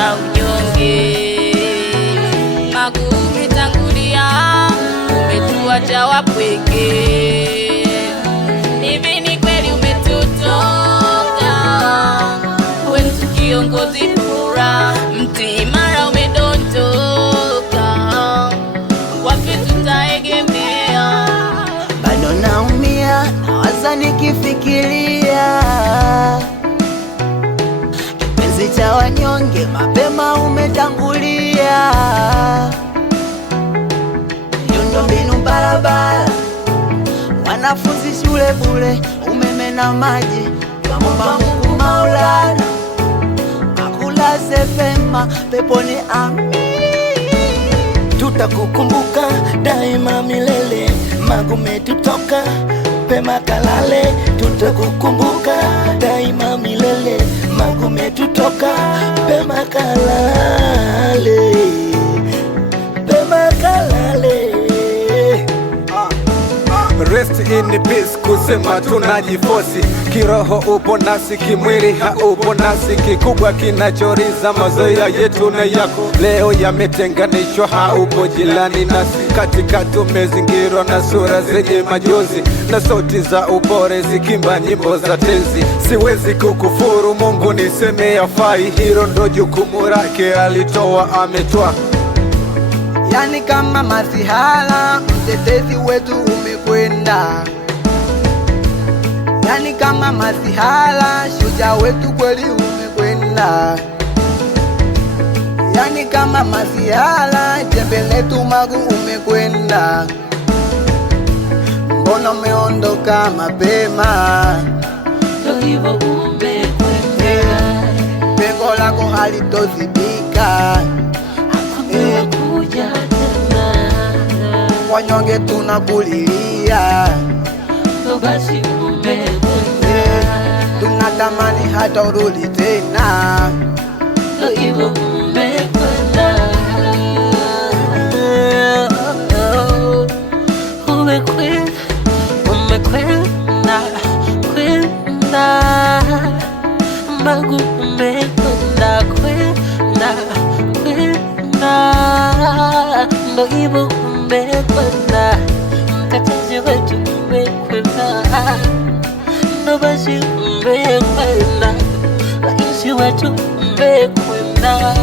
na unyonge. Magu umetangulia, umetuacha wapweke. Hivi ni kweli umetutoka, wetu kiongozi bora, mti imara umedondoka, wapi tutaegemea? Bado naumia, nawaza nikifikiria kipenzi cha wanyonge, mapema umetangulia. Miundombinu barabara, wanafunzi shule bure, umeme na maji, twamwomba Mungu Maulana akulaze pema peponi, amin. Tutakukumbuka daima milele, Magu umetutoka, pema kalale. Tutakukumbuka daima milele, Magu umetutoka, pema kalale, pema kalale. Rest in peace, kusema tunajifosi. Kiroho upo nasi, kimwili haupo nasi. Kikubwa kinachoriza mazoea yetu na yako leo yametenganishwa, haupo jilani nasi. Katika tumezingirwa na sura zenye majonzi na sauti za upore zikimba nyimbo za tenzi. Siwezi kukufuru Mungu, niseme yafai, hilo ndo jukumu lake, alitoa ametwa. Yani kama masihala, mtetezi wetu umekwenda. Yani kama masihala, shujaa wetu kweli umekwenda. Yani kama masihala, jembe letu Magu umekwenda. Mbona umeondoka mapema? Ndo hivyo umekwenda, pengo lako halitozibika. Kuja tena, wanyonge tunakulilia. ndo basi umekwenda, tunatamani hata urudi tena. ndo hivyo umekwenda, umekwenda, umekwenda, kwenda. Magu umekwenda, kwenda, ndo hivyo umekwenda, mtetezi wetu umekwenda, ndo basi umekwenda, raisi wetu umekwenda.